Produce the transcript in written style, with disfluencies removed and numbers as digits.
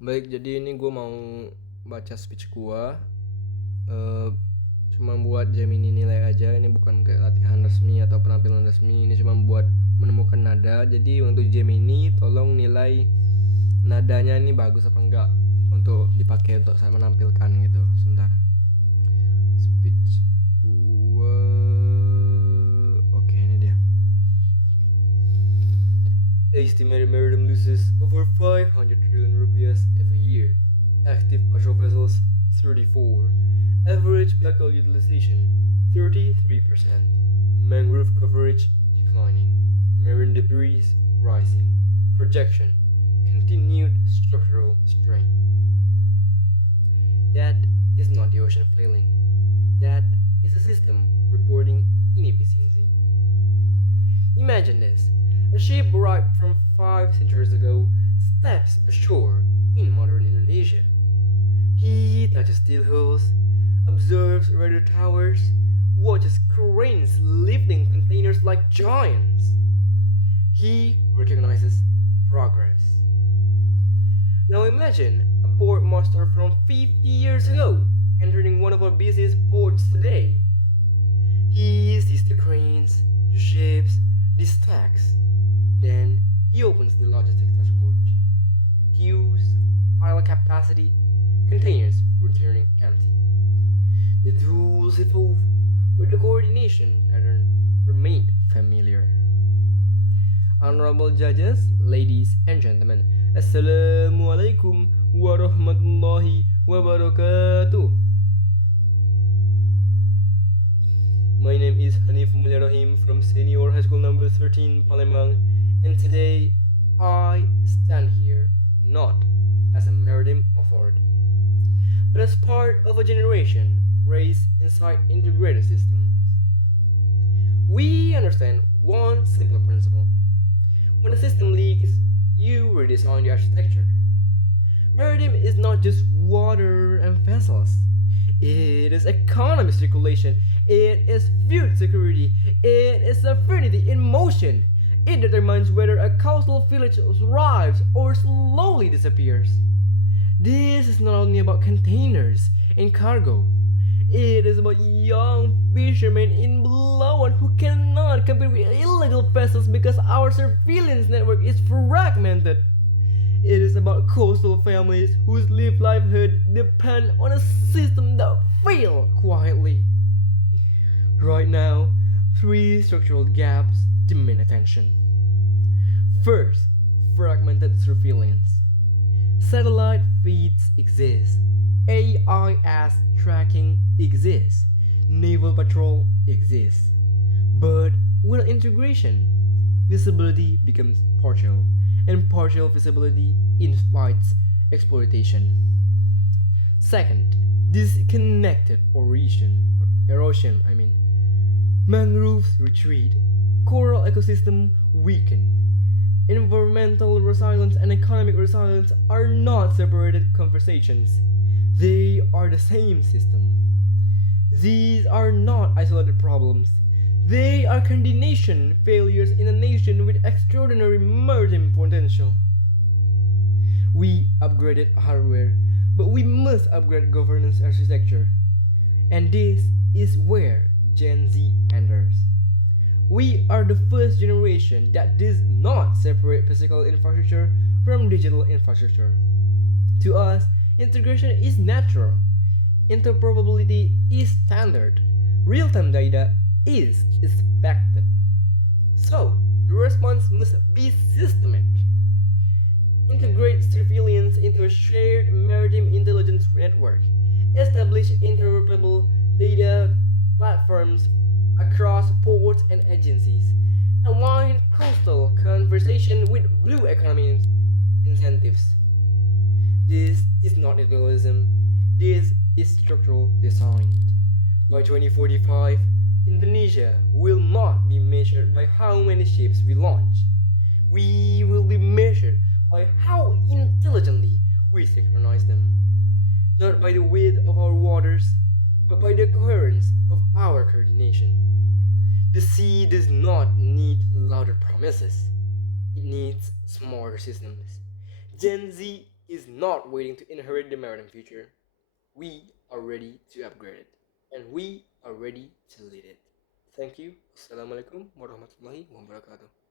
Baik, jadi ini gue mau baca speech gue. eh, Cuma buat Gemini nilai aja. Ini bukan kayak latihan resmi atau penampilan resmi. Ini cuma buat menemukan nada. Jadi untuk Gemini tolong nilai nadanya ini bagus apa enggak untuk dipakai untuk saya menampilkan gitu. Sebentar. Speech gue. Oke, ini dia. Estimated maritime losses over 500 trillion rupees every year. Active partial vessels 34. Average black oil utilization 33%. Mangrove coverage declining. Marine debris rising. Projection continued structural strain. That is not the ocean failing. That is a system reporting inefficiency. Imagine this. A ship arrived from 5 centuries ago steps ashore in modern Indonesia. He touches steel hulls, observes radar towers, watches cranes lifting containers like giants. He recognizes progress. Now imagine a port master from 50 years ago entering one of our busiest ports today. He sees the cranes, the ships, the stacks. Then he opens the logistics dashboard. Queues, pile capacity, containers returning empty. The tools evolve, but the coordination pattern remained familiar. Honorable judges, ladies and gentlemen, Assalamualaikum warahmatullahi wabarakatuh. My name is Hanif Mulya Rahim from Senior High School number 13, Palembang, and today I stand here not as a maritime authority, but as part of a generation raised inside integrated systems. We understand one simple principle. When a system leaks, you redesign the architecture. Maritime is not just water and vessels. It is economic circulation. It is food security. It is sovereignty in motion. It determines whether a coastal village thrives or slowly disappears. This is not only about containers and cargo. It is about young fishermen in Belawan who cannot compete with illegal vessels because our surveillance network is fragmented. It is about coastal families whose livelihood depend on a system that failed quietly. Right now, 3 structural gaps demand attention. First, fragmented surveillance. Satellite feeds exist. AIS tracking exists. Naval patrol exists. But without integration, visibility becomes partial, and partial visibility invites exploitation. Second, disconnected erosion. Mangroves retreat, coral ecosystem weaken. Environmental resilience and economic resilience are not separated conversations. They are the same system. These are not isolated problems. They are coordination failures in a nation with extraordinary maritime potential. We upgraded hardware, but we must upgrade governance architecture. And this is where Gen Z enters. We are the first generation that does not separate physical infrastructure from digital infrastructure. To us, integration is natural. Interoperability is standard. Real-time data is expected. So, the response must be systemic. Integrate surveillance into a shared maritime intelligence network. Establish interoperable data platforms across ports and agencies. Align coastal conversation with blue economy incentives. This is not idealism. This is structural design. By 2045, Indonesia will not be measured by how many ships we launch. We will be measured by how intelligently we synchronize them. Not by the width of our waters, but by the coherence of our coordination. The sea does not need louder promises. It needs smarter systems. Gen Z is not waiting to inherit the maritime future. We are ready to upgrade it, and we are ready to lead it. Thank you. Assalamualaikum warahmatullahi wabarakatuh.